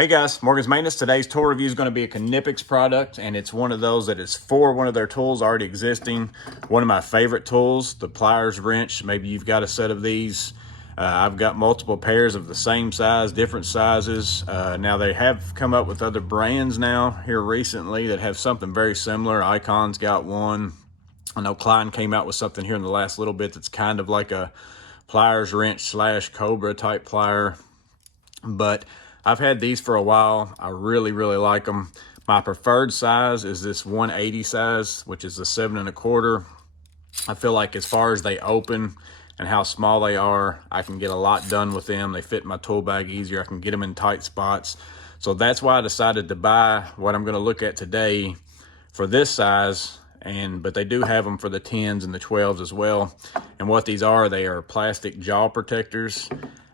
Hey guys, Morgan's Maintenance. Today's tool review is going to be a Knipex product, and it's one of those that is for one of their tools already existing. One of my favorite tools, the pliers wrench. Maybe you've got a set of these. I've got multiple pairs of the same size, different sizes. Now they have come up with other brands now here recently that have something very similar. Icon's got one. I know Klein came out with something here in the last little bit that's kind of like a pliers wrench slash Cobra type plier. But I've had these for a while. I really like them. My preferred size is this 180 size, which is the 7 1/4. I feel like as far as they open and how small they are, I can get a lot done with them. They fit in my tool bag easier. I can get them in tight spots. So that's why I decided to buy what I'm going to look at today for this size. But they do have them for the 10s and the 12s as well. And what these are, they are plastic jaw protectors.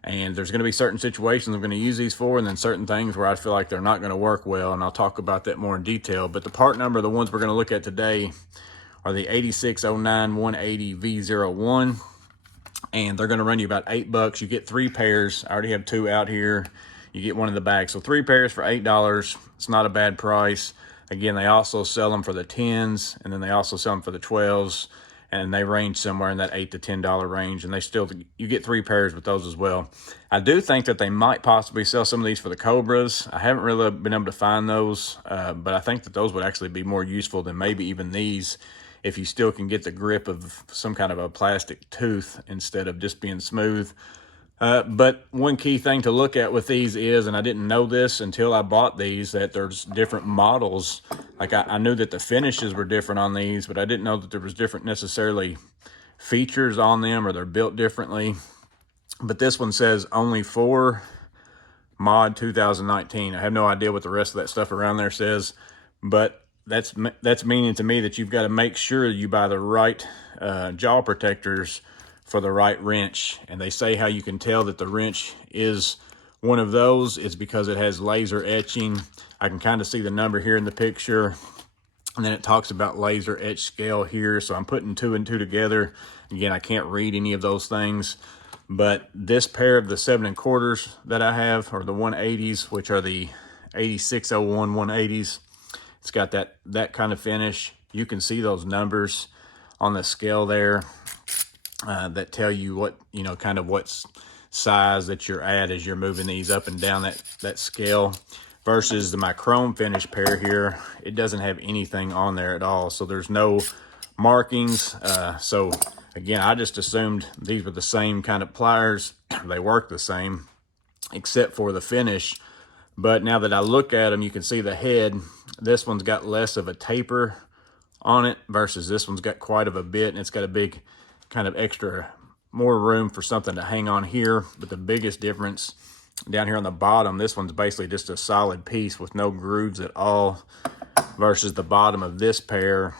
And there's going to be certain situations I'm going to use these for, and then certain things where I feel like they're not going to work well, and I'll talk about that more in detail. But the part number of the ones we're going to look at today are the 8609 180 V01, and they're going to run you about $8. You get 3 pairs. I already have 2 out here. You get one in the bag. So 3 pairs for $8. It's not a bad price. Again, they also sell them for the 10s, and then they also sell them for the 12s. And they range somewhere in that $8 to $10 range, and you get 3 pairs with those as well. I do think that they might possibly sell some of these for the Cobras. I haven't really been able to find those, but I think that those would actually be more useful than maybe even these, if you still can get the grip of some kind of a plastic tooth instead of just being smooth. But one key thing to look at with these is, and I didn't know this until I bought these, that there's different models. Like I knew that the finishes were different on these, but I didn't know that there was different necessarily features on them, or they're built differently. But this one says only for mod 2019. I have no idea what the rest of that stuff around there says, but that's meaning to me that you've got to make sure you buy the right jaw protectors for the right wrench. And they say how you can tell that the wrench is one of those is because it has laser etching. I can kind of see the number here in the picture, and then it talks about laser etch scale here. So I'm putting 2 and 2 together. Again, I can't read any of those things, but this pair of the 7 1/4s that I have are the 180s, which are the 8601 180s. It's got that kind of finish. You can see those numbers on the scale there. That tell you what, kind of what size that you're at as you're moving these up and down that scale, versus my chrome finish pair here. It doesn't have anything on there at all, so there's no markings. So again, I just assumed these were the same kind of pliers. They work the same except for the finish. But now that I look at them, you can see the head. This one's got less of a taper on it versus this one's got quite of a bit, and it's got a big kind of extra more room for something to hang on here. But the biggest difference down here on the bottom, this one's basically just a solid piece with no grooves at all, versus the bottom of this pair.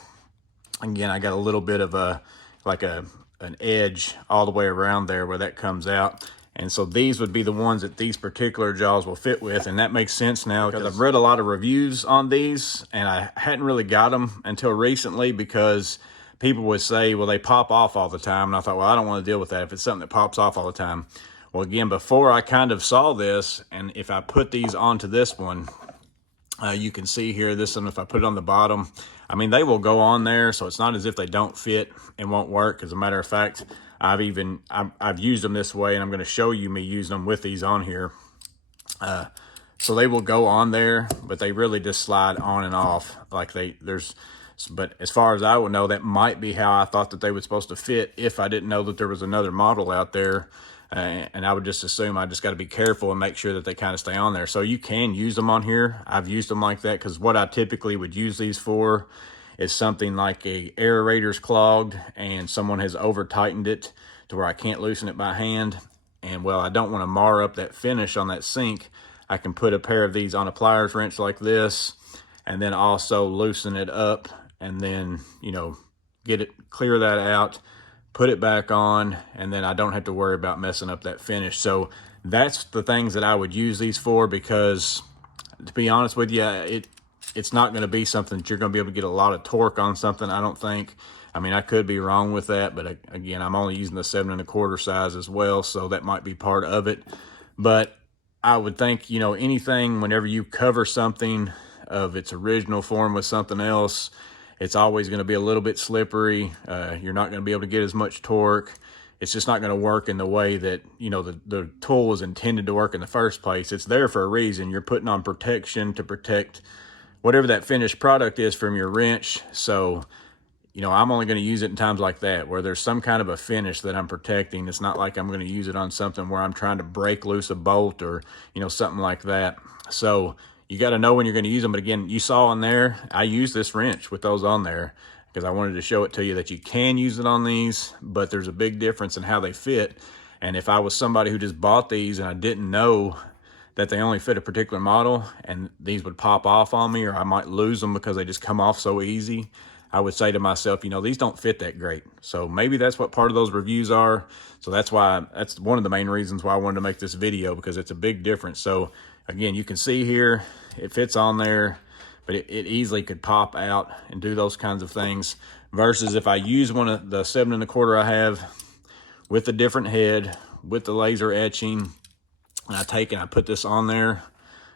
Again, I got a little bit of an edge all the way around there where that comes out. And so these would be the ones that these particular jaws will fit with. And that makes sense now because I've read a lot of reviews on these, and I hadn't really got them until recently because people would say, well, they pop off all the time. And I thought, well, I don't want to deal with that if it's something that pops off all the time. Well, again, before I kind of saw this, and if I put these onto this one, you can see here, this one, if I put it on the bottom, I mean, they will go on there. So it's not as if they don't fit and won't work. As a matter of fact, I've used them this way, and I'm going to show you me using them with these on here. So they will go on there, but they really just slide on and off. But as far as I would know, that might be how I thought that they were supposed to fit if I didn't know that there was another model out there. And I would just assume I just got to be careful and make sure that they kind of stay on there. So you can use them on here. I've used them like that because what I typically would use these for is something like a aerator's clogged and someone has over tightened it to where I can't loosen it by hand. And well, I don't want to mar up that finish on that sink. I can put a pair of these on a pliers wrench like this, and then also loosen it up, and then, clear that out, put it back on, and then I don't have to worry about messing up that finish. So that's the things that I would use these for, because to be honest with you, it's not going to be something that you're going to be able to get a lot of torque on something, I don't think. I mean, I could be wrong with that, but again, I'm only using the 7 1/4 size as well, so that might be part of it. But I would think, you know, anything, whenever you cover something of its original form with something else, it's always going to be a little bit slippery. You're not going to be able to get as much torque. It's just not going to work in the way that, you know, the tool was intended to work in the first place. It's there for a reason. You're putting on protection to protect whatever that finished product is from your wrench. So, you know, I'm only going to use it in times like that, where there's some kind of a finish that I'm protecting. It's not like I'm going to use it on something where I'm trying to break loose a bolt or, you know, something like that. So you got to know when you're going to use them. But again, you saw on there, I used this wrench with those on there because I wanted to show it to you that you can use it on these, but there's a big difference in how they fit. And if I was somebody who just bought these and I didn't know that they only fit a particular model and these would pop off on me, or I might lose them because they just come off so easy, I would say to myself, you know, these don't fit that great. So maybe that's what part of those reviews are. So that's why, that's one of the main reasons why I wanted to make this video, because it's a big difference. So again, you can see here, it fits on there, but it easily could pop out and do those kinds of things. Versus if I use one of the 7 1/4 I have with a different head, with the laser etching, and I take and I put this on there,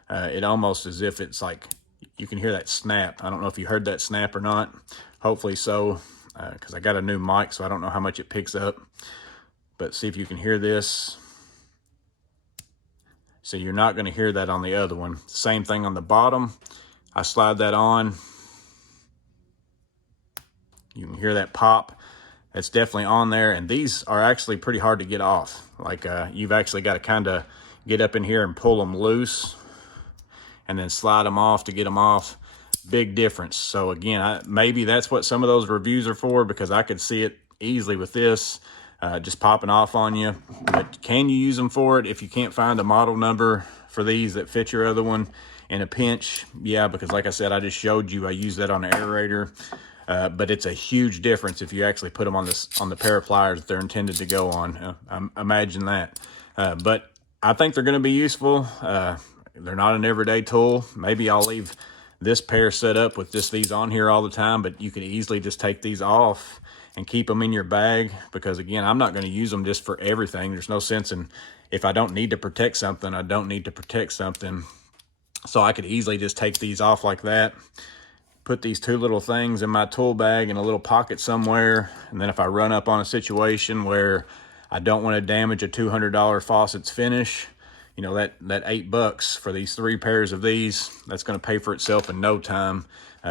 it almost as if it's like, you can hear that snap. I don't know if you heard that snap or not. Hopefully so, because I got a new mic, so I don't know how much it picks up. But see if you can hear this. So you're not going to hear that on the other one. Same thing on the bottom. I slide that on. You can hear that pop. It's definitely on there. And these are actually pretty hard to get off. Like you've actually got to kind of get up in here and pull them loose and then slide them off to get them off. Big difference. So again, maybe that's what some of those reviews are for, because I could see it easily with this just popping off on you. But can you use them for it if you can't find a model number for these that fit your other one in a pinch? Yeah, because like I said, I just showed you, I use that on an aerator. But it's a huge difference if you actually put them on the pair of pliers that they're intended to go on. Imagine that. But I think they're going to be useful. They're not an everyday tool. Maybe I'll leave this pair set up with just these on here all the time, but you can easily just take these off and keep them in your bag, because again, I'm not going to use them just for everything. There's no sense in, if I don't need to protect something, I don't need to protect something. So I could easily just take these off like that, put these 2 little things in my tool bag in a little pocket somewhere, and then if I run up on a situation where I don't want to damage a $200 faucet's finish, you know, that $8 for these 3 pairs of these, that's going to pay for itself in no time,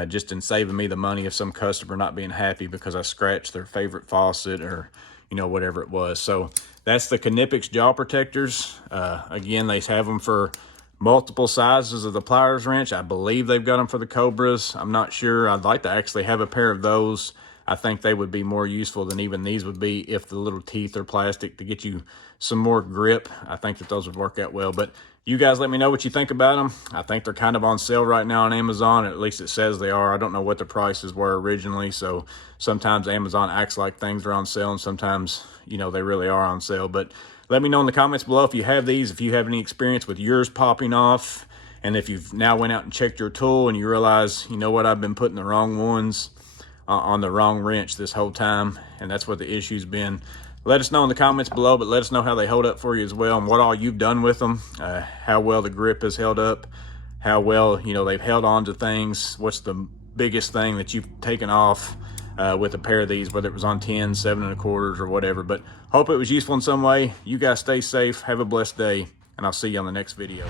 just in saving me the money of some customer not being happy because I scratched their favorite faucet or, you know, whatever it was. So that's the Knipex jaw protectors. Again, they have them for multiple sizes of the pliers wrench. I believe they've got them for the Cobras. I'm not sure. I'd like to actually have a pair of those. I think they would be more useful than even these would be if the little teeth are plastic to get you some more grip. I think that those would work out well. But you guys let me know what you think about them. I think they're kind of on sale right now on Amazon. At least it says they are. I don't know what the prices were originally. So sometimes Amazon acts like things are on sale and sometimes, you know, they really are on sale. But let me know in the comments below if you have these, if you have any experience with yours popping off, and if you've now went out and checked your tool and you realize, you know what, I've been putting the wrong ones on the wrong wrench this whole time, and that's what the issue's been. Let us know in the comments below, but let us know how they hold up for you as well, and what all you've done with them, how well the grip has held up, how well, you know, they've held on to things. What's the biggest thing that you've taken off with a pair of these, whether it was on 10, 7 1/4 or whatever. But hope it was useful in some way. You guys stay safe, have a blessed day, and I'll see you on the next video.